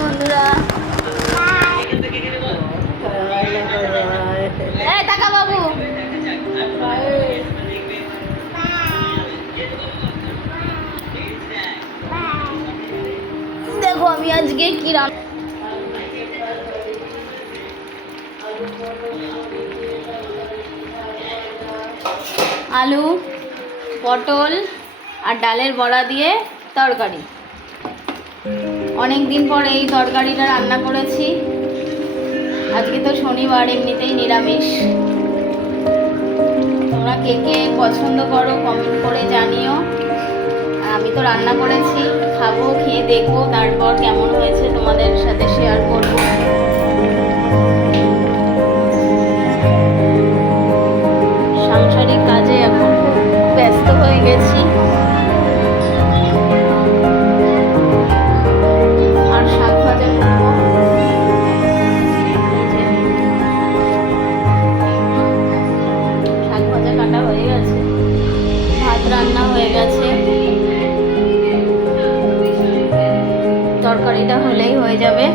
বন্ধুরা। এই টাকা বাবু, দেখো আমি আজকে কি আলু, পটল আর ডালের বড়া দিয়ে তরকারি। অনেক দিন পর এই তরকারিটা রান্না করেছি। আজকে তো শনিবার, এমনিতেই নিরামিষ। তোমরা কে কে পছন্দ করো কমেন্ট করে জানিও। আর আমি তো রান্না করেছি, খাবো, খেয়ে দেখবো, তারপর কেমন হয়েছে তোমাদের সাথে শেয়ার করবো। সাংসারিক কাজে এখন ব্যস্ত হয়ে গেছি। আর শাক ভাজা করবো। শাক ভাজা কাটা হয়ে গেছে, ভাত রান্না হয়ে গেছে, তরকারিটা হলেই হয়ে যাবে।